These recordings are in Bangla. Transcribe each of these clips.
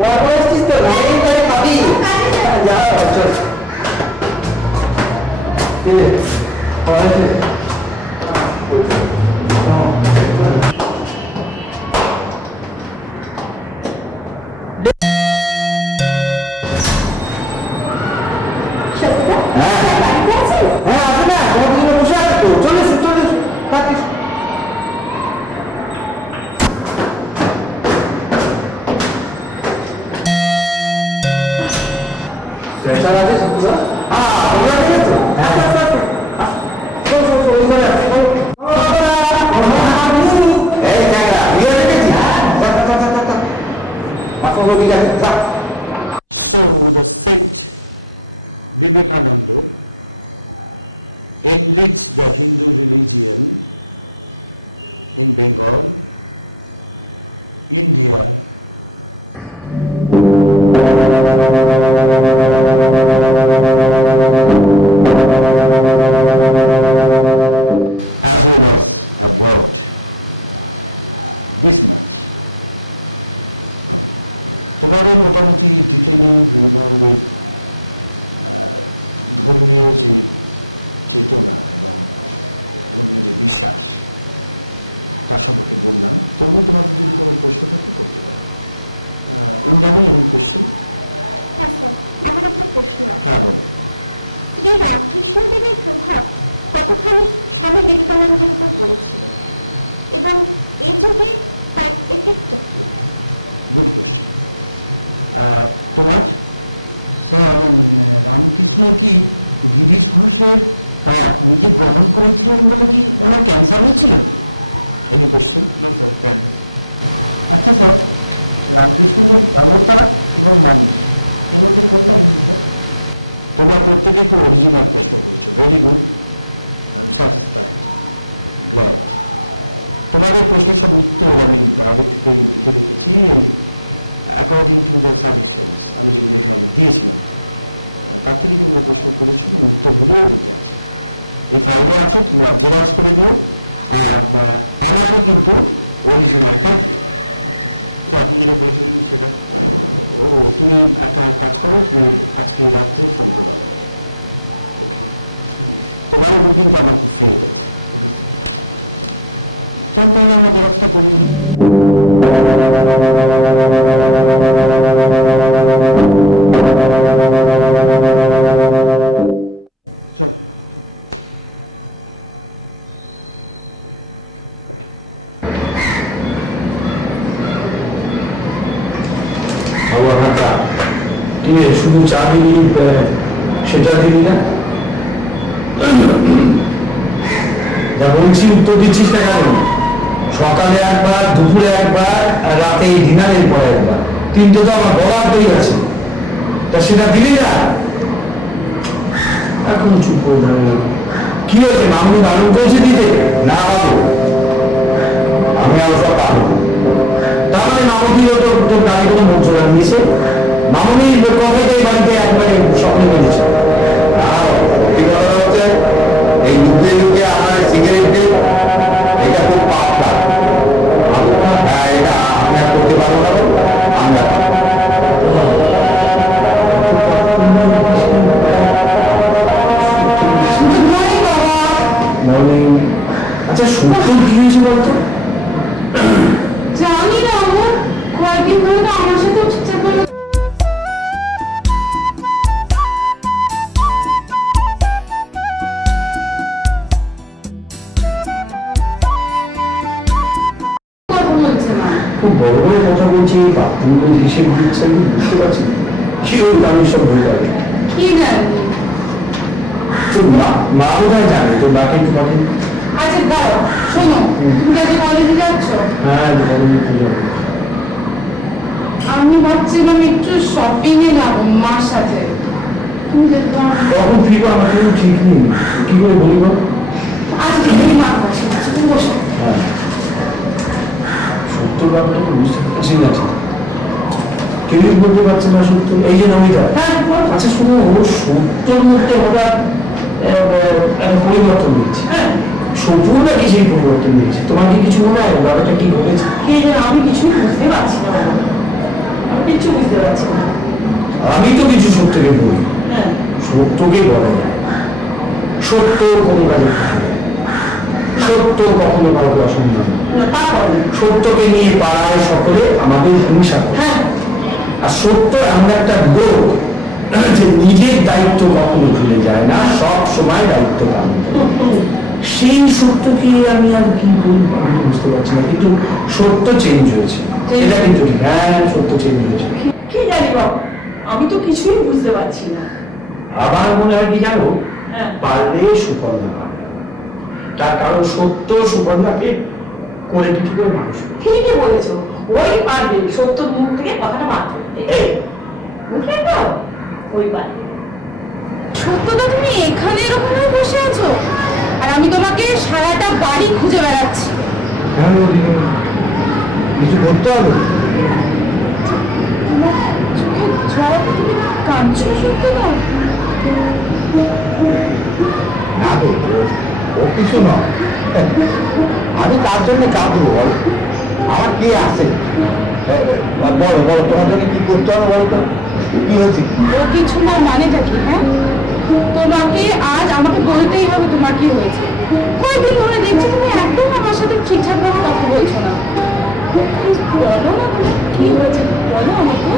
বলছিস তো রানিং করে খাবি যা চল কে পড়াছে So the Saint Vivekananda enriched the Hindu religion in Bengal, India, as well as abroad. This much. তোমাদের মোটামুটি ডিটেইলিং বিবেকানন্দের ধর্মীয় যে চেতনা এবং ধর্মীয় যে বিশ্বাস তার সম্পর্কে বললাম। তবু তোমাদের যদি কোনো প্রশ্ন থাকে করতে পারো। Indrani, any question? হ্যাঁ স্যার, আমার একটা প্রশ্ন আছে। হ্যাঁ বলো। শ্রী রামকৃষ্ণদেবের প্রভাব কতখানি স্বামী বিবেকানন্দের উপর পড়েছিল এবং এ যুগে তার এফেক্টটা কি? Good question. তোমার? স্যার, রামকৃষ্ণ কি গিরিশ ঘোষের পাপ নিজে গ্রহণ করেছিলেন বলে কি ওনার ক্যান্সার হয়েছিল? Any question? No sir, thank. আচ্ছা স্যার, রামকৃষ্ণদেব অবতার এবং মানুষ এর মধ্যে কোনটা বেশি স্যার? তোমরা প্রত্যেকে খুব অরিজিনাল প্রশ্ন করেছো। Very good, I am satisfied, glad. তোমাদের প্রশ্নের সব উত্তর আমি আগে থেকেই লিখে রেখেছি, এই অ্যাকর্ডিং টু দ্য সাজেশনস আমি যেগুলো তোমাদের দিয়েছিলাম তার থেকে তোমরা প্রশ্ন করেছো এবং উত্তরগুলোও বলতে আছে, এই ফাইলে আছে, তোমরা জেরক্স করে দিও। আর আমাকে কিন্তু অরিজিনালটা দিও। স্যার, আপনি যেটা বলেছিলেন সেটা। ও, তুমি একটা কাজ করো, তুমি আজকে রাত্রে ফোন করো আমাকে। ওকে, তোমার উপর কিন্তু আমার খুব ফেথ আছে। Okay sir. চল তাহলে আমরা জেরক্সটা করি। চল। শুধু চা দিবি, সেটা দিবি না? বলছি উত্তর দিচ্ছিস না কেন? সকালে একবার, দুপুরে একবার, রাতে এই ডিনারের পরে একবার, তিনটে তো আমার বলার দই আছে, তা সেটা দিবি না? এখন চুপ করে দাঁড়িয়ে কি হয়েছে? মামুন মামুন বলছে দিতে না পাবো, আমি আলাদা পাবো। তার মানে মামুদি তোর গাড়ি কোনো মঞ্চ নিয়েছে, মামুনি কথাকে বাড়িতে একবারে স্বপ্ন করেছে। হচ্ছে এই যুগে যুগে আমার সিগারেট এটা খুব পাপটা, এটা আপনার করতে পারবো না, আমরা আচ্ছা সত্য কি হয়েছে বলতো? জানি না, আমার কয়েকদিন ধরে তো আমার সাথে ঠিকঠাক করে খুব বড় বড় কথা বলছি, বাথরুম করে হিসেব দিচ্ছে, আমি বুঝতে পারছি না কি ওই মানুষ সব হয়ে যাবে। কি না? তোর মা বোধহয় জানে, তোর বাকি একটু পাঠে। আচ্ছা দাও, শোনো, তুমি আজ কলেজে যাচ্ছ? হ্যাঁ, আমি ভাবছিলাম একটু শপিং এ যাবো মার সাথে। তুমি যেতে পারো? কখন ফিরবো আমার কোনো ঠিক নেই, কি করে বলবো? আজকে মার কাছে আছি, তুমি বসো। হ্যাঁ, সত্য ব্যাপারটা তো বুঝতে পারছি না, কেউই বলতে পারছে না সত্য। এই যে নমিতা, আচ্ছা শুধু ও সত্যর মধ্যে হঠাৎ পরিবর্তন হয়েছে। হ্যাঁ, সভ্য নাকি সেই পরিবর্তন হয়েছে? তোমার কি কিছু মনে হয় ব্যাপারটা কি ঘটেছে? আমি কিছুই বুঝতে পারছি না। কিছু বুঝতে পারছি না। আমি তো কিছু সত্যকে বলি, হ্যাঁ, সত্যকে বলা যায় না। সত্য কোনো কাজে থাকে না। সত্য কখনো কাউকে অসম্মান করে না। না, তা বলে। সত্যকে নিয়ে পাড়ায় সকলে আমাদের হিংসা করে। হ্যাঁ, আর সত্য এমন একটা গ্রহ যে নিজের দায়িত্ব কখনো ভুলে যায় না, সব সময় দায়িত্ব পালন করে। সেই সত্যকে আমি আর কি বলবো আমি বুঝতে পারছি না, কিন্তু সত্য চেঞ্জ হয়েছে, এটা কিন্তু ঠিক। হ্যাঁ, সত্য চেঞ্জ হয়েছে। কি জানি বাবা, আমি তো কিছুই বুঝতে পারছি না। আবার মনে হয় কি জানো, হ্যাঁ। পারলে সুপর্ণা পাবে। তার কারণ সত্য সুপর্ণাকে করে কিছু করে মানুষ করে। ঠিকই বলেছো, ওই পারবে সত্য মুখ থেকে কথাটা বার করতে। বুঝলে তো, ওই পারবে। সত্যতা, তুমি এখানে এরকম বসে আছো আর আমি তোমাকে সারাটা বাড়ি খুঁজে বেড়াচ্ছি। কিছু করতে হবে। তোমার চোখে জল, কাঁদছো সত্যতা? না তো, ও কিছু না। আমি তার জন্য কাঁদবো বল, আমার কে আছে? বলো বলো, তোমার জন্য কি করতে হবে বলো তো, কি হয়েছে? ও কিছু না মানেটা কি? হ্যাঁ, তোমাকে আজ আমাকে বলতেই হবে তোমার কি হয়েছে। কয়েকদিন ধরে দেখছি তুমি একদম আমার সাথে ঠিকঠাক ভাবে কথা বলছো না। Please বলো না কি হয়েছে, বলো আমাকে।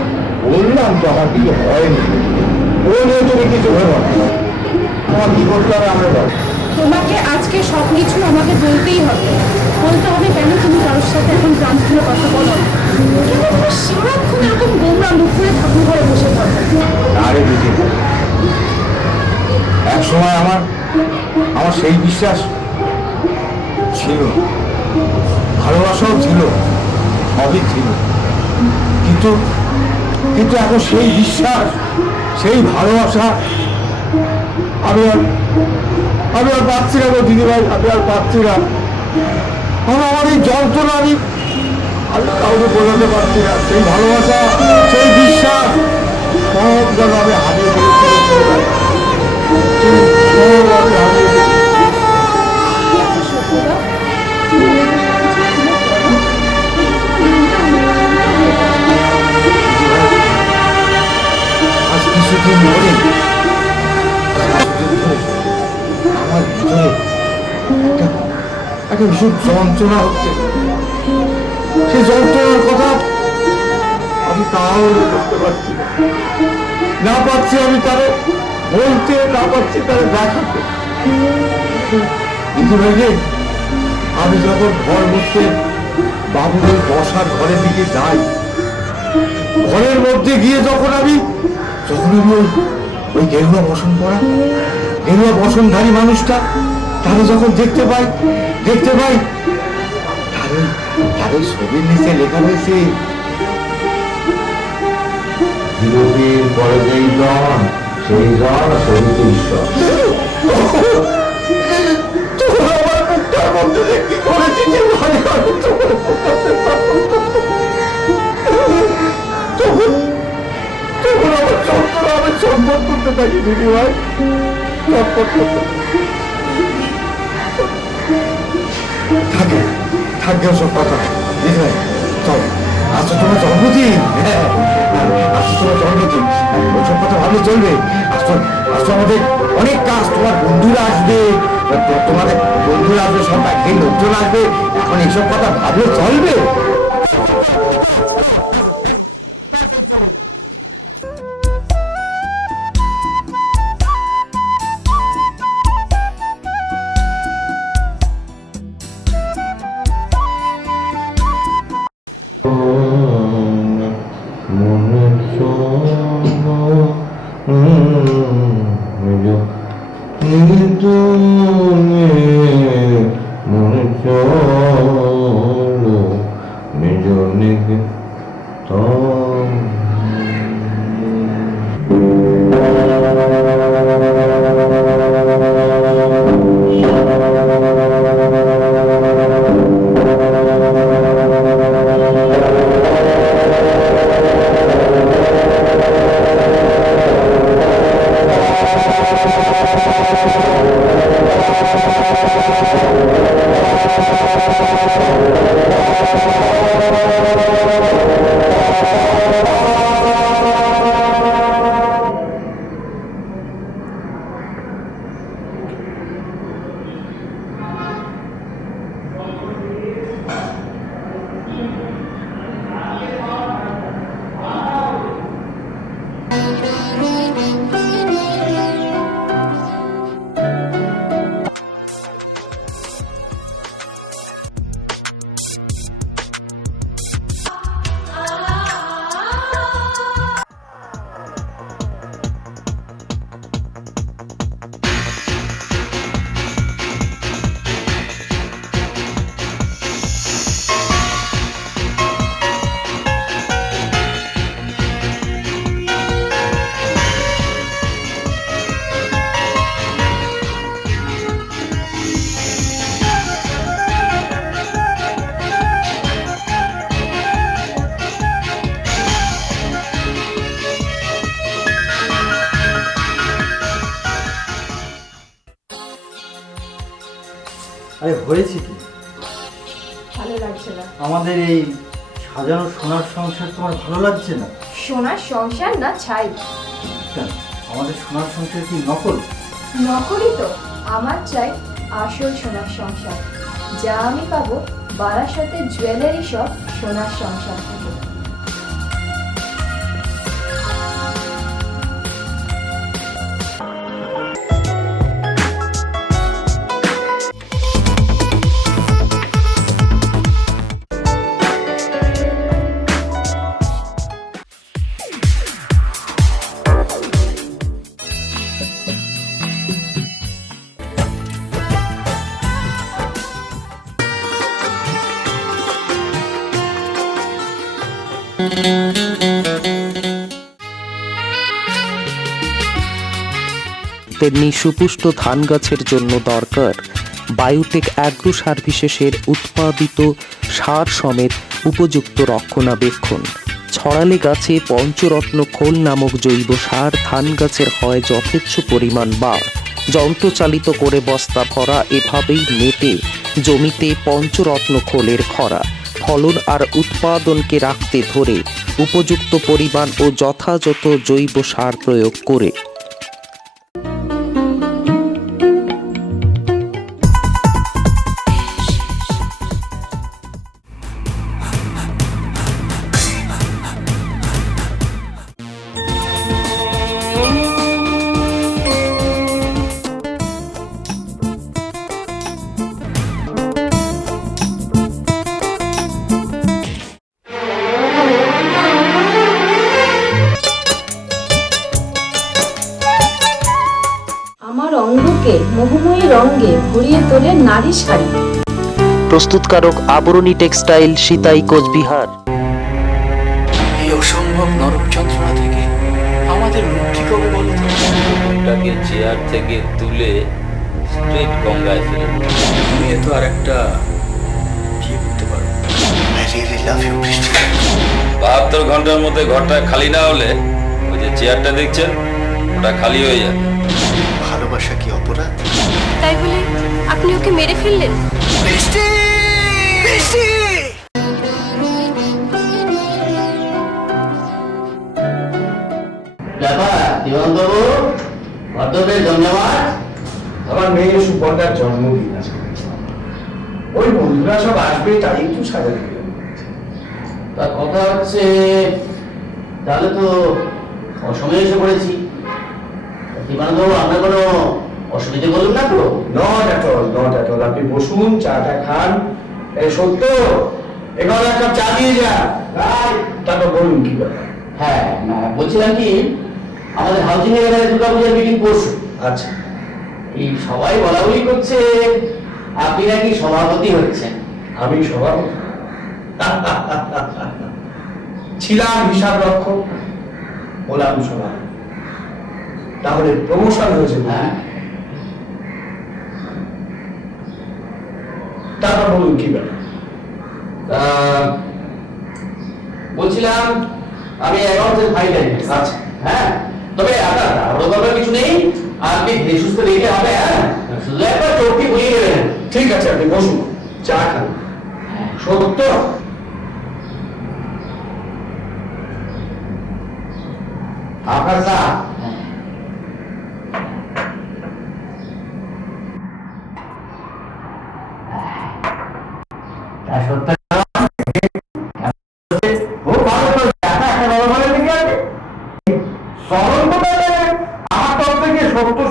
বললাম তো আমার কিছু হয়নি, ও নিয়ে তুমি কিছু ভেবো না। তোমার কি করতে হবে আমার বল। তোমাকে আজকে সবকিছু আমাকে বলতেই হবে। বলতে হবে কেন তুমি কারোর সাথে এখন গান খুলে কথা বলো না। সারাক্ষণ এরকম গোমরা মুখ করে ঠাকুর ঘরে বসে পড়ো। আরে বুঝে এক সময় আমার আমার সেই বিশ্বাস ছিল, ভালোবাসাও ছিল, সবই ছিল, কিন্তু কিন্তু এখন সেই বিশ্বাস, সেই ভালোবাসা আমি আর পাচ্ছি না গো দিদিভাই, আমি আর পাচ্ছি না। আমার এই যন্ত্রণা আমি কাউকে বোঝাতে পারছি না। সেই ভালোবাসা, সেই বিশ্বাস সব যেন আমি হারিয়ে ফেলেছি, সব আমি হারিয়ে ফেলেছি। আচ্ছা সত্যতা, তুমি আমাকে সবকিছু খুলে বলো। আজ কিছুদিন ধরে আমার ভিতরে একটা ভীষণ যন্ত্রণা হচ্ছে। সেই যন্ত্রণার কথা আমি তাও বলতে পারছি না, না পারছি আমি তারে বলতে, না পারছি তারে দেখাতে। কিন্তু ভাইকে আমি যখন ঘর বসতে বাবুর ওই বসার ঘরের দিকে যাই, ঘরের মধ্যে গিয়ে যখন আমি ওই গেরুয়া বসনধারী মানুষটা তারে যখন দেখতে পাই তাদের ছবির নিচে লেখা রয়েছে, চিরদিন পরে যেই জন, সেই জন শহীদ ঈশ্বর। তখন আমার মুখটার মধ্যে দিয়ে কি করেছি যে ভাই আমি তখন আমার যন্ত্রণা আমি ছটফট করতে থাকি দিদি ভাই, ছটফট করতে থাকে থাকে সব কথা। দিদি ভাই চল, আজ তো তোমার জন্মদিন, আজ তো তোমার জন্মদিন, ওসব কথা ভালো চলবে। আজ তো আমাদের অনেক কাজ, তোমার বন্ধুরা আসবে, সব একদিন লোকজন আসবে, এখন এইসব কথা ভাবলে চলবে? চলো আসো আসো, তাড়াতাড়ি চলে। আরে হয়েছে কি? ভালো লাগছে না। আমাদের এই সাজানো সোনার সংসার তোমার ভালো লাগছে না? সোনার সংসার না ছাই। কেন, আমাদের সোনার সংসার কি নকল? নকলই তো। আমার চাই আসল সোনার সংসার, যা আমি পাবো বারাসাতের জুয়েলারি শপ সোনার সংসার থেকে। তেমনি সুপুষ্ট ধান গাছের জন্য দরকার বায়োটেক অ্যাগ্রো সার্ভিসেসের উৎপাদিত সার সমেত উপযুক্ত রক্ষণাবেক্ষণ। ছড়ালে গাছে পঞ্চরত্ন খোল নামক জৈব সার ধান গাছের হয় যথেচ্ছ পরিমাণ, বা যন্ত্রচালিত করে বস্তা ভরা এভাবেই মেটে জমিতে পঞ্চরত্ন খোলের খরা। ফলন আর উৎপাদনকে রাখতে ধরে উপযুক্ত পরিমাণ ও যথাযথ জৈব সার প্রয়োগ করে অঙ্গকে মোহময়ী রঙে ভরিয়ে তোলে নারী শাড়ি। প্রস্তুতকারক আবরণী টেক্সটাইল, সিতাই, কোচবিহার। এই অসম্ভব নরম যন্ত্রণা থেকে আমাদের মুক্তি কবে বলো তো? ওটাকে চেয়ার থেকে তুলে স্ট্রেট গঙ্গায় ফেলে তুমি তো আর একটা বিয়ে করতে পারো। I really love you, বৃষ্টি। 72 ঘন্টার মধ্যে ঘরটা খালি না হলে ওই যে চেয়ারটা দেখছেন ওটা খালি হয়ে যাবে। ভালোবাসা কি অপরাধ? তাই বলে আপনি ওকে মেরে ফেললেন? বৃষ্টি, বৃষ্টি। আমার মেয়ে সুপর্দার জন্মদিন আছে, ওই বন্ধুরা সব আসবে, তাই একটু সাজাতে দিলাম। তা কথা হচ্ছে, তাহলে তো অসময়ে এসে পড়েছি। আমরা কোনো অসুবিধে করলাম না তো? Not at all. আপনি বসুন, চাটা খান। সত্য, এবার একটা চা দিয়ে যা। তারপর বলুন কি ব্যাপার। হ্যাঁ, বলছিলাম কি, আমাদের হাউজিং এর এখানে দুর্গাপূজার মিটিং করছো। আচ্ছা, এই সবাই বলা বলি করছে আপনি নাকি সভাপতি হচ্ছেন। আমি সভাপতি ছিলাম, হিসাব রক্ষক, হলাম সভা। তাহলে প্রমোশন হয়েছে। হ্যাঁ, তারপর বলুন কি ব্যাপার। বলছিলাম আমি অ্যাকাউন্টের ফাইল। আচ্ছা, হ্যাঁ, তবে আপনার কিছু নেই, আপনি ধীরে সুস্থ দেখলে হবে। হ্যাঁ, শুধু একবার চোখটি বুলিয়ে দেবেন। ঠিক আছে, আপনি বসুন, চা খান। সত্য, আকাশা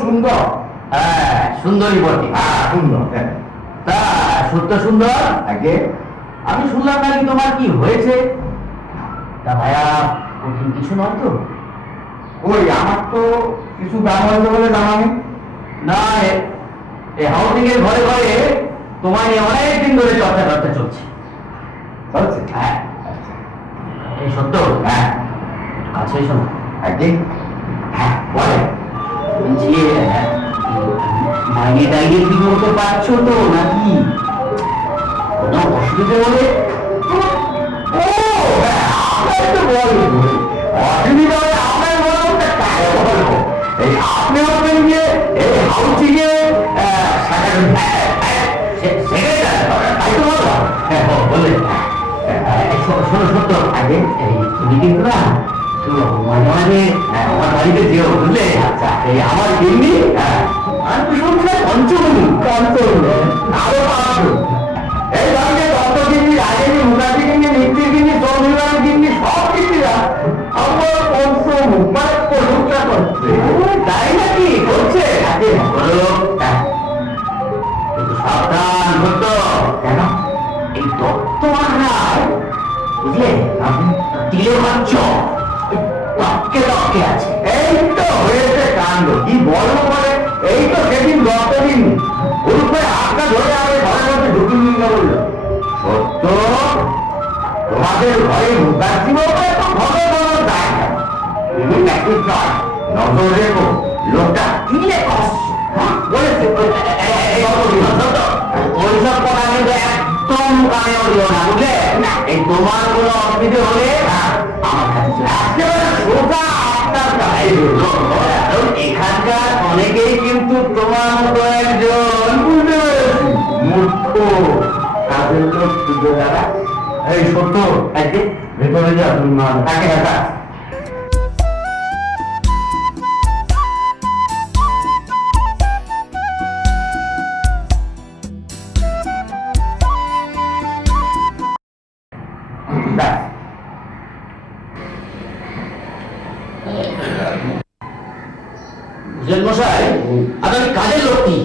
সুন্দর, হ্যাঁ সুন্দরী বটে। সুন্দর। তা সত্য সুন্দর, আগে আমি শুনলাম নাকি তোমার কি হয়েছে? তা ভাইয়া কঠিন কিছু নয় তো? ওই আমার তো কিছু দাম হয়েছে বলে জানা নেই। না, এই হাউসিং এর ঘরে ঘরে তোমার নিয়ে অনেকদিন ধরে চর্চা চলছে। চলছে? হ্যাঁ। এই সত্য? হ্যাঁ। আচ্ছা এই শোনো, একদিন হ্যাঁ বলে বলছি মাইনে দাঁড়িয়ে ঠিক মতো পাচ্ছ তো নাকি? কোনো অসুবিধা হলে? ও হ্যাঁ, আপনার তো বলবো অসুবিধা হলে আপনার বলবো, তাই বলবো এই আপনি হবেন যে এই হাউসিং এ তাই তো বললাম। বললে শোনো সত্য, আগে এই তুমি কিন্তু না তুমি মাঝে মাঝে আমার বাড়িতে যেও, বুঝলে? আচ্ছা। এই আমার গিন্নি আর সংসার পঞ্চমী আরো পাঁচশো এই বাড়িতে দত্ত কিনি, রাজেনি, মুখার্জি কিনি, মিত্রি কিনি, চন্দ্রবাবু কিনি, সব কিনিরা আমার পঞ্চম মানে প্রশংসা করছে। তাই নাকি করছে? বলো কিন্তু সাবধান হত, কেন? এই দত্ত মহারাজ বুঝলে তীরে মাছ তককে তককে আছে। এই তো হয়েছে কাণ্ড, কি বলবো বলে এই তো সেদিন দত্ত দিন উল্পে হাতটা ধরে আমি ঘরের মধ্যে ঢুকিয়ে নিয়ে বললো, সত্য তোমাদের ঘরে মুখার্জি বাবু তো খবর বলার দায় না, তুমি নাকি চাই নজর রেখো লোকটা কিনে আসছে বলেছে। ওইসব কথা কিন্তু একদম কানে বলিও না, বুঝলে? এই তোমার কোনো অসুবিধে হলে আমার কাছে চলে আসবে। সোজা আপনার দায় হলো। এখানকার অনেকেই কিন্তু তোমার মতো একজন মূর্খ কাজের লোক খুঁজে দাঁড়া। এই সত্য একদিন ভেতরে যা তাকে হেঁটা। বুঝলেন মশাই, আপনার কাজের লোকটি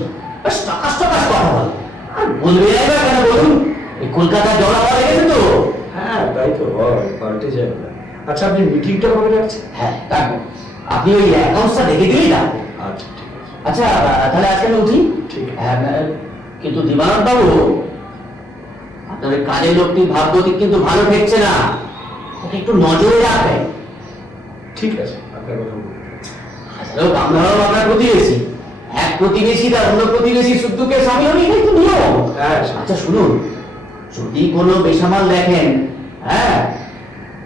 টাকাস টাকাস কথা বলে আর বলবে না কেন বলুন? এই কলকাতার জল পাওয়া গেছে তো। হ্যাঁ তাই তো হয়, পাল্টে যায় না। আচ্ছা আপনি মিটিংটা কবে রাখছেন? হ্যাঁ রাখবো, আপনি ওই অ্যাকাউন্টসটা দেখে দিলেই রাখবো। আচ্ছা ঠিক আছে। আচ্ছা তাহলে আজকে আমি উঠি। ঠিক আছে। হ্যাঁ কিন্তু দিবানন্দ বাবু, আপনার ওই কাজের লোকটি ভাগ্যদিক কিন্তু ভালো ঠেকছে না, ওকে একটু নজরে রাখবেন। ঠিক আছে, আপনার কথা বলুন। আচ্ছা আমরা হলাম আপনার প্রতিবেশী, এক প্রতিবেশী তার অন্য প্রতিবেশী সুখ-দুঃখে সামিল হবে, এটাই তো নিয়ম। হ্যাঁ আচ্ছা শুনুন, যদি কোনো বেসামাল দেখেন, হ্যাঁ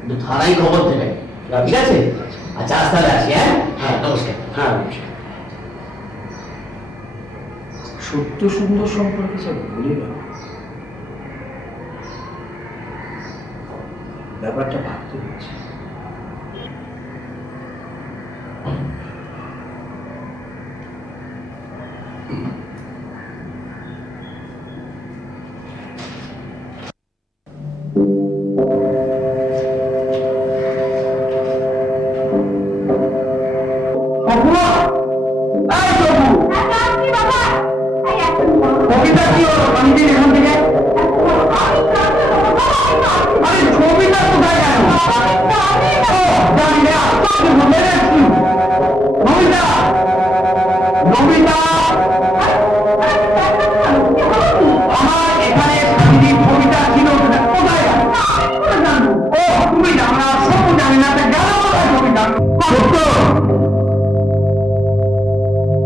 একটু থানায় খবর দেবেন, ঠিক আছে? আচ্ছা আজ তাহলে আসি। হ্যাঁ হ্যাঁ নমস্কার। হ্যাঁ সত্য সুন্দর সম্পর্কে যে বলি না, ব্যাপারটা ভাবতে হচ্ছে।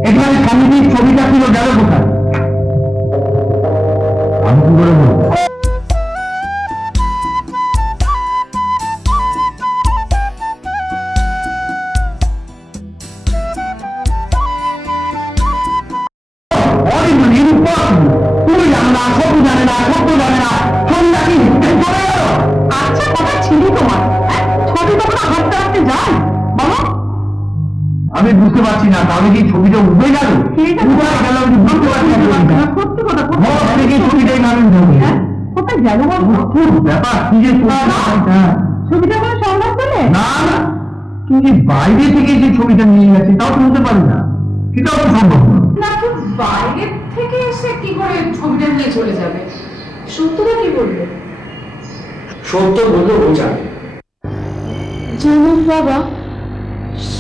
এখানে স্বামীজির ছবিটা ছিল, গেল কোথায়? আমি কি করে বলবো? তুমি জানো না, সত্য জানে না, সত্য জানে না, ছবিটা কি চলে গেল? আচ্ছা কথা ছিল তোমার, ছবি কখনো হাঁটতে হাঁটতে যায় বলো? বুঝতে পারছি না, তাহলে কি ছবিটা উঠবে গেল? কোথায় গেল আমি বুঝতে পারছি না। সত্যি কথা ঘর থেকে ছবিটাই নামিয়ে দেবো। কোথায় গেল ব্যাপার কি যে ছবিটা কোনো সংবাদ পেলে? না না, তুমি বাইরে থেকে যে ছবিটা নিয়ে গেছে তাও তো হতে পারি না, সেটাও তো সম্ভব না। না তো বাইরে থেকে এসে কি করে ছবিটা নিয়ে চলে যাবে? সত্যটা কি বলবে? সত্য বললো ও জানে। জানো বাবা,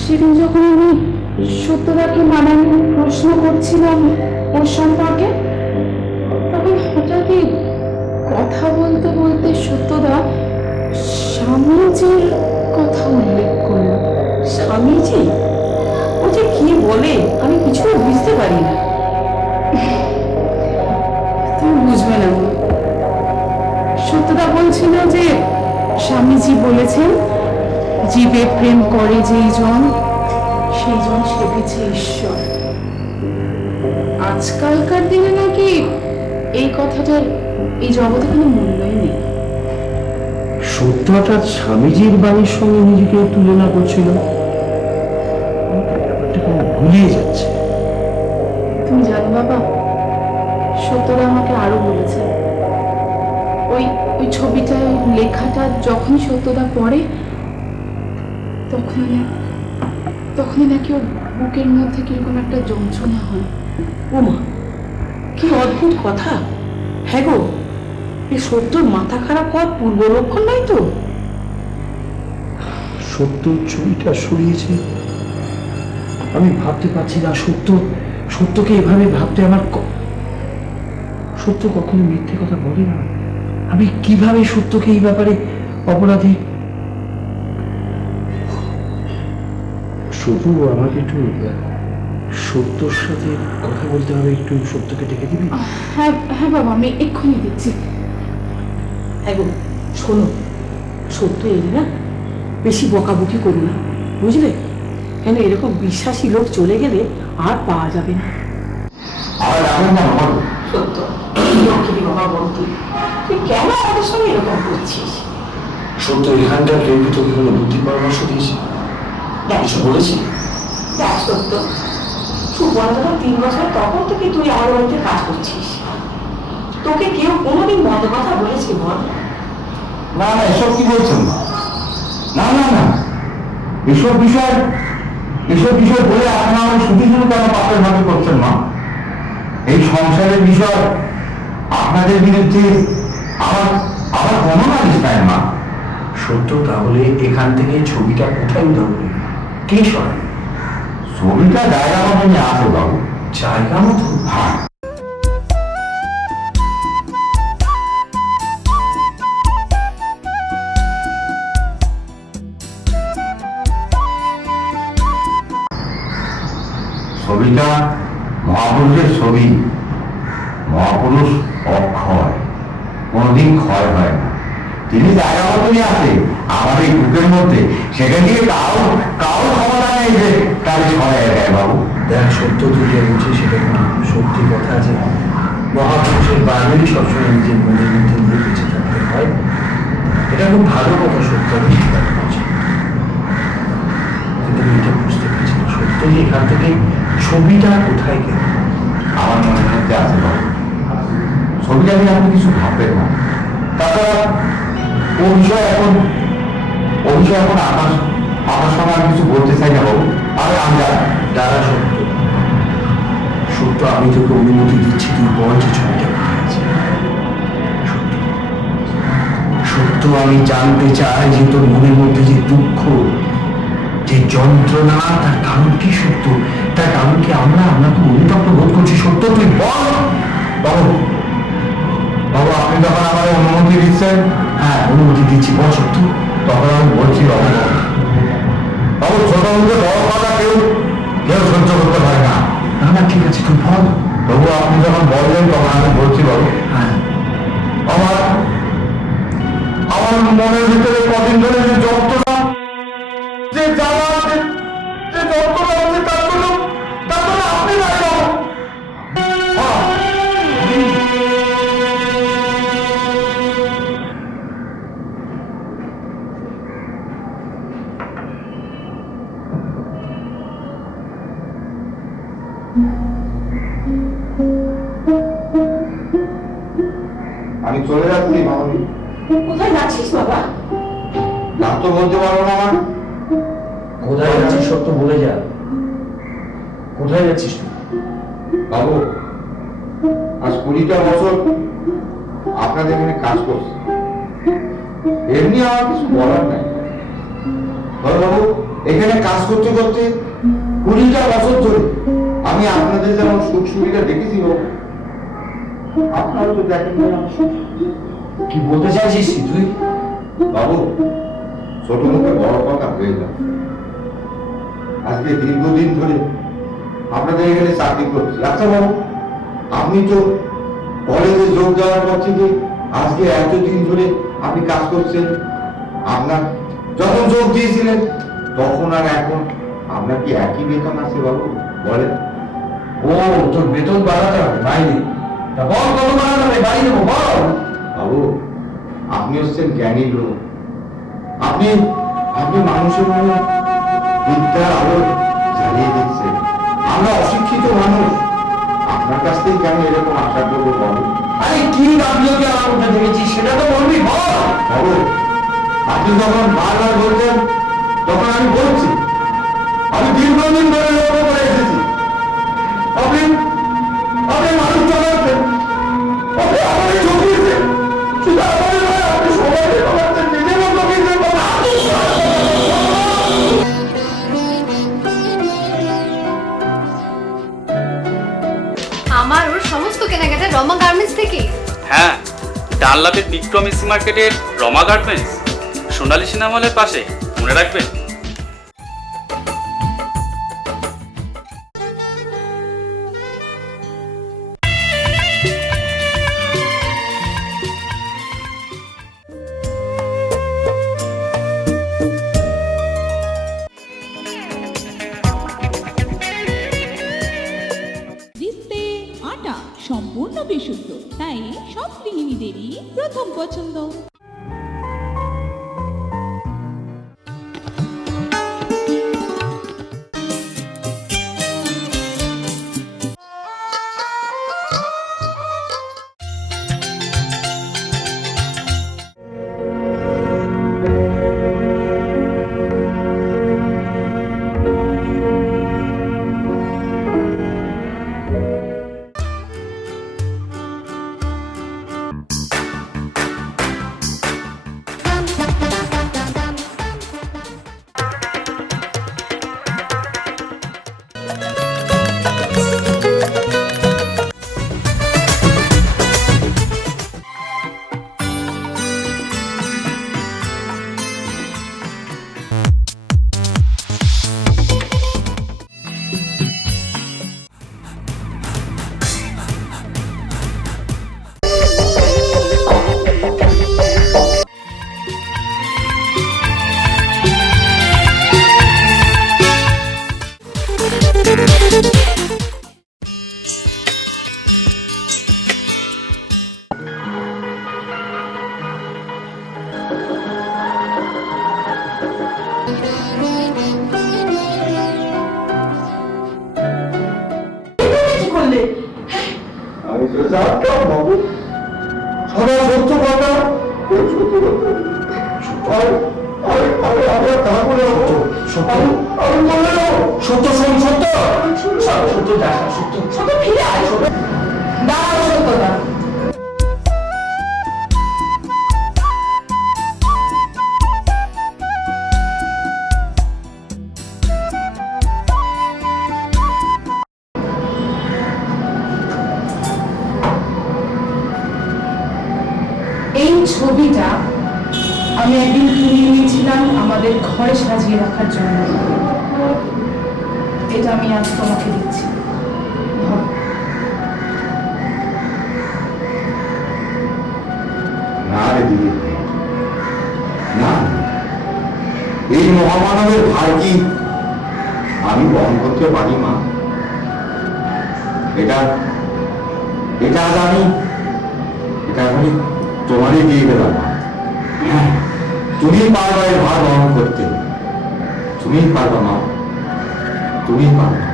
সেদিন যখন আমি সত্যদাকে নানান প্রশ্ন করছিলাম ওর সম্পর্কে, তখন হঠাৎই কথা বলতে বলতে সত্যদা স্বামীজির কথা উল্লেখ করলো। স্বামীজি? ও যে কি বলে আমি কিছু বুঝতে পারি না। তুমি বুঝবে না মা। সত্যদা বলছিল যে স্বামীজি বলেছেন, জীবে প্রেম করে যেই জন সেই জন সেবিছে ঈশ্বর। আজকালকার দিনে নাকি এই কথাটার এই জগতে কোনো মূল্যই নেই। সত্য হঠাৎ স্বামীজির বাণীর সঙ্গে নিজেকে তুলনা করছিল, ব্যাপারটা কেমন গুলিয়ে যাচ্ছে। তুমি জানো বাবা, সত্যরা আমাকে আরো বলেছে, ওই ওই ছবিটা লেখাটা যখনই সত্যদা পড়ে তখনই নাকি ওর বুকের মধ্যে কিরকম একটা যন্ত্রণা হয়। ওমা, কি অদ্ভুত কথা। হ্যাঁ গো, এই সত্যর মাথা খারাপ হওয়ার পূর্ব লক্ষণ নাই তো? সত্য ছবিটা সরিয়েছে, আমি ভাবতে পারছি না। সত্যকে এভাবে ভাবতে আমার সত্য কখনো মিথ্যে কথা বলে না। আমি কিভাবে সত্যকে এই ব্যাপারে অপরাধী? শুধু আমাকে একটু সত্যর সাথে কথা বলতে হবে, একটু সত্যকে ডেকে দিবি? হ্যাঁ হ্যাঁ বাবা, আমি এক্ষুনি দিচ্ছি। হ্যাঁ গো, শোনো, সত্য এলে না বেশি বকাবকি করো না, বুঝলে? কেন এরকম বিশ্বাসী লোক চলে গেলে আর পাওয়া যাবে না। আর এখন না বল, সত্য লক্ষ্মী বাবা বল, তুই কেন আমাদের সঙ্গে এরকম করছিস? সত্য এখানকার কেউ কি তোকে কোনো বুদ্ধি পরামর্শ দিয়েছে? কিছু বলেছি? দেখ সত্য, সুবর্ণটা 3 বছর তখন থেকে তুই আমার বাড়িতে কাজ করছিস। তোকে কেউ কোনোদিন মন্দ কথা বলেছে বল? না না, এসব কি বলছেন? না না না, এসব বিষয় বলে আপনার আমার শুধু শুধু কেন পাপের ভাবি করছেন মা? এই সংসারের বিষয় আপনাদের বিরুদ্ধে আমার কোনো নালিশ নাই মা। সত্য, তাহলে এখান থেকে ছবিটা কোথায় উঠাবে? কে সরাবে? ছবিটা জায়গা মতো নিয়ে আসো বাবু। জায়গা মতো? হ্যাঁ। ছবিটা মহাপুরুষের ছবি। মহাপুরুষ অক্ষয়, কোনদিন ক্ষয় হয় না। তিনি জায়গা মতনই আছে আমার এই বুকের মধ্যে, সেখান থেকে কারো ক্ষমতা নেই যে তার সহায় দেয় বাবু। দেখ সত্য, তুই যে বলছিস সেটা সত্যি কথা আছে। মহাপুরুষের বাণী সবসময় নিজের মনের মধ্যে নিয়ে বেঁচে থাকতে হয়, এটা খুব ভালো কথা। সত্য আমি স্বীকার করছি, কিন্তু আমি এটা বুঝতে পারছি না সত্য যে এখান থেকে ছবিটা কোথায় গেল। আমার মনের মধ্যে আছে বাবু, ছবিটা নিয়ে আপনি কিছু ভাববেন না। তাছাড়া ও বিষয়ে এখন আমার সঙ্গে আমি কিছু বলতে চাই না বাবু। আমি জানি দাঁড়া সত্য, সত্য আমি তোকে অনুমতি দিচ্ছি, তুই বল যে ছবিটা কোথায় আছে। সত্য সত্য, আমি জানতে চাই যে তোর মনের মধ্যে যে দুঃখ, যে যন্ত্রণা, তার কারণ কি? সত্য, তার কারণ কি? আমরা তো অনুতপ্ত বোধ করছি। সত্য তুই বল। বাবু, আপনি যখন আমার অনুমতি দিচ্ছেন, হ্যাঁ অনুমতি দিচ্ছি, বল সত্য। তখন আমি বলছি বাবু, ছোট মধ্যে বড় কথা কেউ সহ্য করতে পারে না। না ঠিক আছে, তুই বল। তবু আপনি যখন বললেন তখন আমি বলছি বাবু। হ্যাঁ, আমার মনের ভিতরে কদিন ধরে যে যন্ত্রণা, যে জ্বালা, যে যন্ত্রণা হচ্ছে, তার জন্য আপনি নাই বাবু। চলে যাচ্ছি মামনি। কোথায় যাচ্ছিস বাবা? না তো বলতে পারবো না আমার। কোথায় যাচ্ছিস সব তো বলে যা। কোথায় যাচ্ছিস তুই? বাবু, আজ 20টা বছর আপনাদের এখানে কাজ করছি, এমনি আমার কিছু বলার নাই। তবে বাবু, এখানে কাজ করতে করতে 20টা বছর ধরে আমি আপনাদের যেমন সুখ সুবিধা দেখেছি বাবু, আপনারও তো দেখেন না। কি বলতে চাইছিস কি তুই? বাবু, ছোট মুখে বড় কথা হয়ে যায়। আজকে দীর্ঘদিন ধরে আপনাদের এখানে চাকরি করছি। আচ্ছা বাবু, আপনি তো কলেজে যোগ দেওয়ার পর থেকে আজকে এতদিন ধরে আপনি কাজ করছেন, আপনার যখন যোগ দিয়েছিলেন তখন আর এখন আপনার কি একই বেতন আছে বাবু? বলেন। ও, তোর বেতন বাড়াতে হবে মাইনে। তা বল কত বাড়াতে হবে, বাড়িয়ে দেবো বল। বাবু, আপনি হচ্ছেন জ্ঞানী লোক। আপনি আপনি মানুষের মনে বিদ্যার আলো জ্বালিয়ে দিচ্ছেন। আমরা অশিক্ষিত মানুষ, আপনার কাছ থেকে কেন এরকম আশা করবো বাবু? আরে কি গাফিলতি আমার মধ্যে দেখেছিস সেটা তো বলবি বল। বাবু, আপনি যখন বারবার বলছেন তখন আমি বলছি, আমি দীর্ঘদিন ধরে লক্ষ্য করে এসেছি। আপনি আপনি মানুষ চালাচ্ছেন, আপনি আমাকে ঠকিয়েছেন। শুধু আমারই নয়, আপনি সবাইকে ঠকাচ্ছেন, নিজেরও ঠকিয়েছেন বাবা। আমার ওর সমস্ত কেনাকাটা রমা গার্মেন্টস থেকে। হ্যাঁ, ডানলাপের বিক্রম ইসি মার্কেটের রমা গার্মেন্টস, সোনালী সিনেমা হলের পাশে, মনে রাখবেন। আটা সম্পূর্ণ বিশুদ্ধ, তাই সব গৃহিণীদেরই প্রথম পছন্দ। আমি তো জানতাম বাবু, সবাই সত্য কথা কেউ সত্যি কথা। সত্য শোন, সত্য সত্য যাস না, সত্য ছোট ফিরে আয়। দাঁড়াও সত্যটা। এই ছবিটা আমি একদিন কিনে নিয়েছিলাম আমাদের ঘরে সাজিয়ে রাখার জন্য। এটা আমি আজ তোমাকে দিচ্ছি। না রে দিদি, না, এই মহামানবের ভার কি আমি বহন করতে পারি মা? এটা এটা আজ আমি তোমারই দিয়ে গেলাম। হ্যাঁ, তুমি পারবা এই ভার বহন করতে, তুমি পারবা মা, তুমি পারবা।